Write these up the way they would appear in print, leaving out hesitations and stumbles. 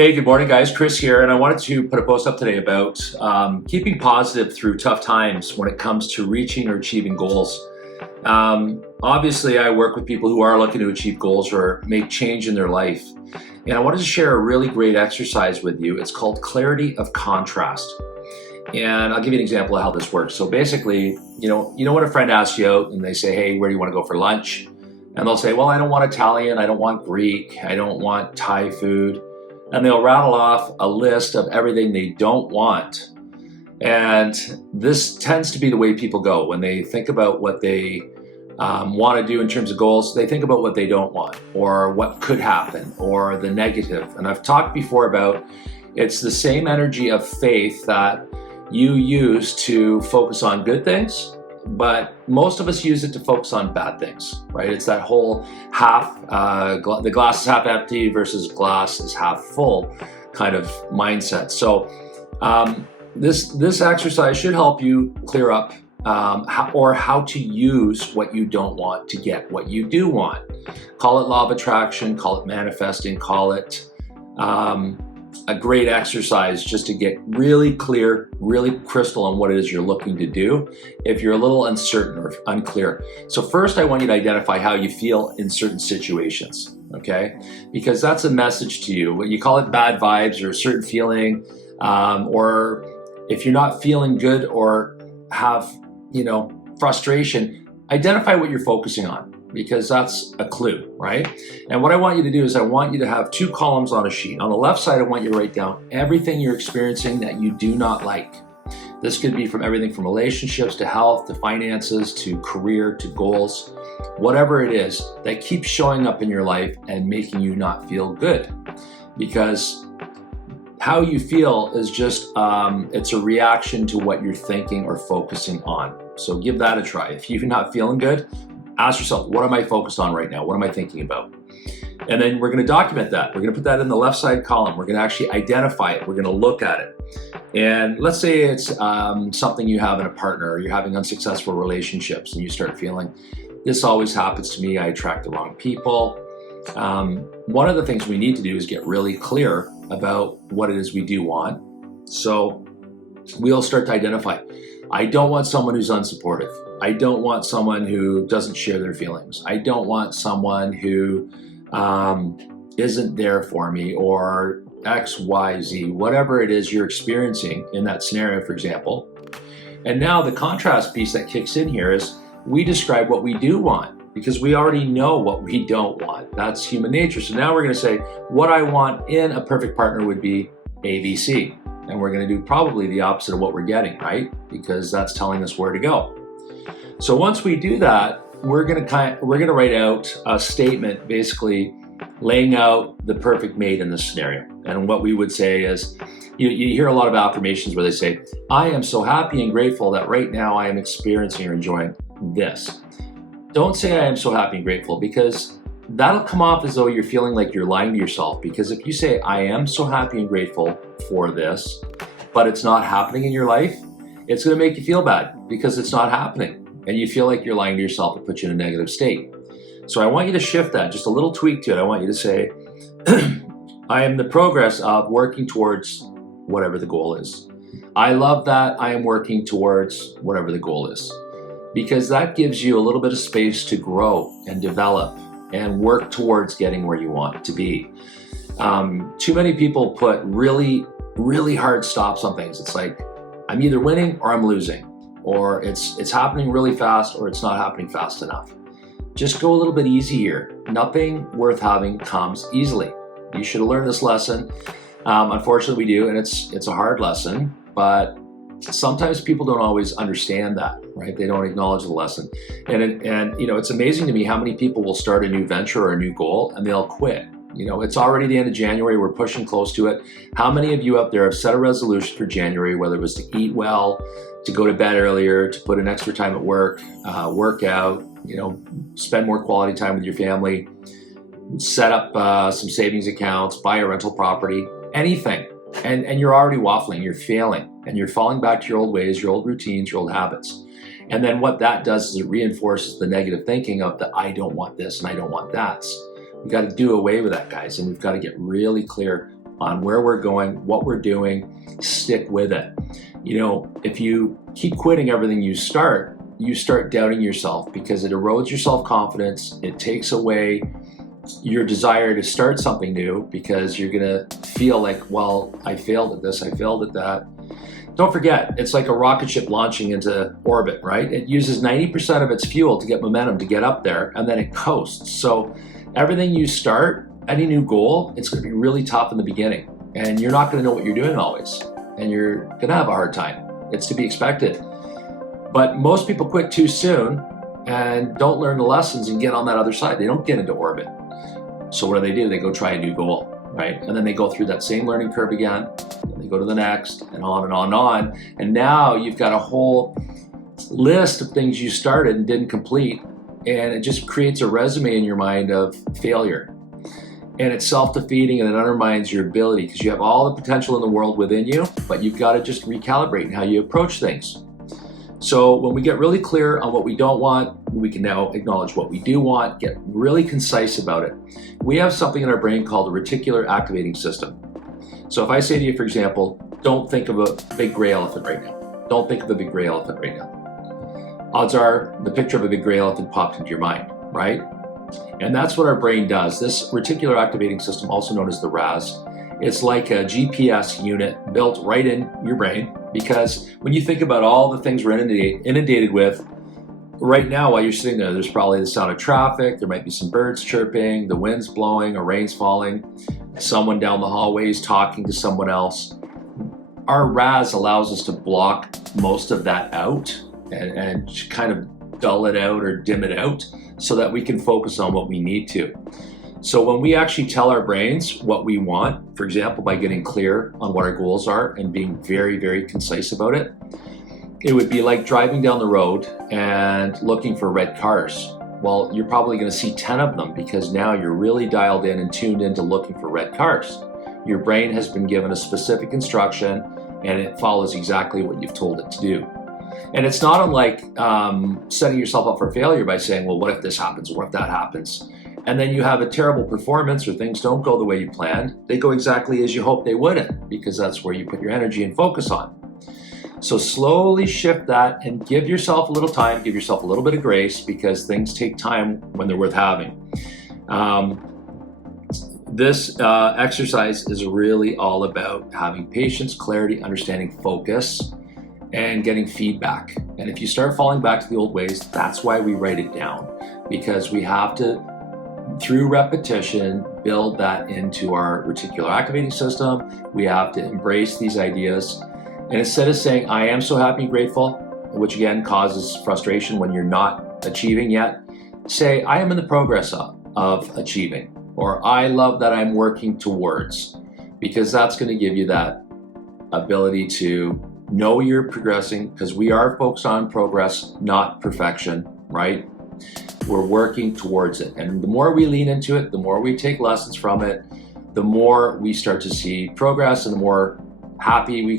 Hey, good morning, guys. Chris here, and I wanted to put a post up today about keeping positive through tough times when it comes to reaching or achieving goals. Obviously, I work with people who are looking to achieve goals or make change in their life, and I wanted to share a really great exercise with you. It's called clarity of contrast, and I'll give you an example of how this works. So basically, you know when a friend asks you out and they say, "Hey, where do you want to go for lunch?" And they'll say, "Well, I don't want Italian, I don't want Greek, I don't want Thai food." And they'll rattle off a list of everything they don't want. And this tends to be the way people go when they think about what they want to do in terms of goals. They think about what they don't want or what could happen or the negative. And I've talked before about it's the same energy of faith that you use to focus on good things, but most of us use it to focus on bad things, right? It's that whole the glass is half empty versus glass is half full kind of mindset. So this exercise should help you clear up how to use what you don't want to get what you do want. Call it law of attraction, call it manifesting, call it a great exercise just to get really clear, really crystal on what it is you're looking to do if you're a little uncertain or unclear. So first, I want you to identify how you feel in certain situations, okay? Because that's a message to you. You call it bad vibes or a certain feeling, or if you're not feeling good or have, frustration, identify what you're focusing on, because that's a clue, right? And what I want you to do is I want you to have two columns on a sheet. On the left side, I want you to write down everything you're experiencing that you do not like. This could be from everything from relationships to health to finances to career to goals, whatever it is that keeps showing up in your life and making you not feel good. Because how you feel is just, it's a reaction to what you're thinking or focusing on. So give that a try. If you're not feeling good, ask yourself, what am I focused on right now? What am I thinking about? And then we're going to document that. We're going to put that in the left side column. We're going to actually identify it. We're going to look at it. And let's say it's something you have in a partner, or you're having unsuccessful relationships and you start feeling, this always happens to me. I attract the wrong people. One of the things we need to do is get really clear about what it is we do want. So we'll start to identify, I don't want someone who's unsupportive. I don't want someone who doesn't share their feelings. I don't want someone who isn't there for me, or X, Y, Z, whatever it is you're experiencing in that scenario, for example. And now the contrast piece that kicks in here is we describe what we do want, because we already know what we don't want. That's human nature. So now we're going to say what I want in a perfect partner would be ABC. And we're going to do probably the opposite of what we're getting, right? Because that's telling us where to go. So once we do that, we're going to write out a statement basically laying out the perfect mate in this scenario. And what we would say is, you hear a lot of affirmations where they say, I am so happy and grateful that right now I am experiencing or enjoying this. Don't say I am so happy and grateful, because that'll come off as though you're feeling like you're lying to yourself. Because if you say, I am so happy and grateful for this, but it's not happening in your life, it's going to make you feel bad because it's not happening. And you feel like you're lying to yourself. It puts you in a negative state. So I want you to shift that, just a little tweak to it. I want you to say, I am the progress of working towards whatever the goal is. I love that I am working towards whatever the goal is. Because that gives you a little bit of space to grow and develop and work towards getting where you want to be. Too many people put really, really hard stops on things. It's like, I'm either winning or I'm losing, or it's happening really fast or it's not happening fast enough. Just go a little bit easy here. Nothing worth having comes easily. You should have learned this lesson. Unfortunately, we do, and it's a hard lesson, but sometimes people don't always understand that, right? They don't acknowledge the lesson. And it's amazing to me how many people will start a new venture or a new goal and they'll quit. It's already the end of January. We're pushing close to it. How many of you out there have set a resolution for January, whether it was to eat well, to go to bed earlier, to put in extra time at work, work out, spend more quality time with your family, set up some savings accounts, buy a rental property, anything. And you're already waffling, you're failing, and you're falling back to your old ways, your old routines, your old habits. And then what that does is it reinforces the negative thinking of the I don't want this and I don't want that. We've got to do away with that, guys, and we've got to get really clear on where we're going, what we're doing, stick with it. If you keep quitting everything you start doubting yourself because it erodes your self-confidence. It takes away your desire to start something new because you're gonna feel like, well, I failed at this, I failed at that. Don't forget, it's like a rocket ship launching into orbit, right? It uses 90% of its fuel to get momentum to get up there, and then it coasts. So everything you start, any new goal, it's gonna be really tough in the beginning, and you're not gonna know what you're doing always, and you're gonna have a hard time. It's to be expected. But most people quit too soon and don't learn the lessons and get on that other side. They don't get into orbit. So what do? They go try a new goal, right? And then they go through that same learning curve again, and they go to the next, and on and on and on. And now you've got a whole list of things you started and didn't complete, and it just creates a resume in your mind of failure. And it's self-defeating, and it undermines your ability because you have all the potential in the world within you, but you've got to just recalibrate in how you approach things. So when we get really clear on what we don't want, we can now acknowledge what we do want, get really concise about it. We have something in our brain called a reticular activating system. So if I say to you, for example, don't think of a big gray elephant right now. Don't think of a big gray elephant right now. Odds are the picture of a big gray elephant popped into your mind, right? And that's what our brain does. This reticular activating system, also known as the RAS, it's like a GPS unit built right in your brain, because when you think about all the things we're inundated with, right now while you're sitting there, there's probably the sound of traffic, there might be some birds chirping, the wind's blowing or rain's falling, someone down the hallway is talking to someone else. Our RAS allows us to block most of that out and kind of dull it out or dim it out so that we can focus on what we need to. So when we actually tell our brains what we want, for example, by getting clear on what our goals are and being very, very concise about it, it would be like driving down the road and looking for red cars. Well, you're probably going to see 10 of them because now you're really dialed in and tuned into looking for red cars. Your brain has been given a specific instruction and it follows exactly what you've told it to do. And it's not unlike setting yourself up for failure by saying, well, what if this happens? What if that happens? And then you have a terrible performance or things don't go the way you planned. They go exactly as you hoped they wouldn't, because that's where you put your energy and focus on. So slowly shift that and give yourself a little time, give yourself a little bit of grace, because things take time when they're worth having. This exercise is really all about having patience, clarity, understanding, focus, and getting feedback. And if you start falling back to the old ways, that's why we write it down, because we have to, through repetition, build that into our reticular activating system. We have to embrace these ideas. And instead of saying, I am so happy and grateful, which again causes frustration when you're not achieving yet, say, I am in the progress of achieving, or I love that I'm working towards, because that's going to give you that ability to know you're progressing, because we are focused on progress, not perfection, right? We're working towards it. And the more we lean into it, the more we take lessons from it, the more we start to see progress, and the more happy we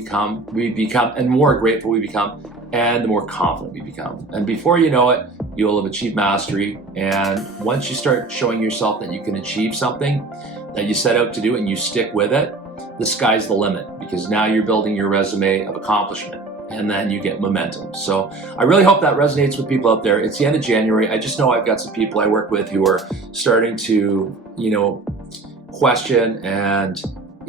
become, and more grateful we become, and the more confident we become. And before you know it, you'll have achieved mastery. And once you start showing yourself that you can achieve something that you set out to do and you stick with it, the sky's the limit, because now you're building your resume of accomplishment, and then you get momentum. So I really hope that resonates with people out there. It's the end of January. I just know I've got some people I work with who are starting to, question, and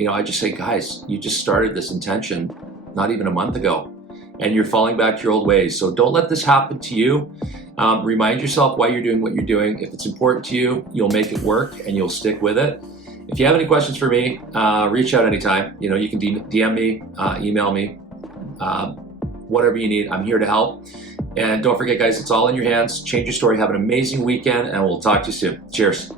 I just say, guys, you just started this intention not even a month ago, and you're falling back to your old ways. So don't let this happen to you. Remind yourself why you're doing what you're doing. If it's important to you, you'll make it work and you'll stick with it. If you have any questions for me, reach out anytime. You can DM me, email me, whatever you need. I'm here to help. And don't forget, guys, it's all in your hands. Change your story. Have an amazing weekend, and we'll talk to you soon. Cheers.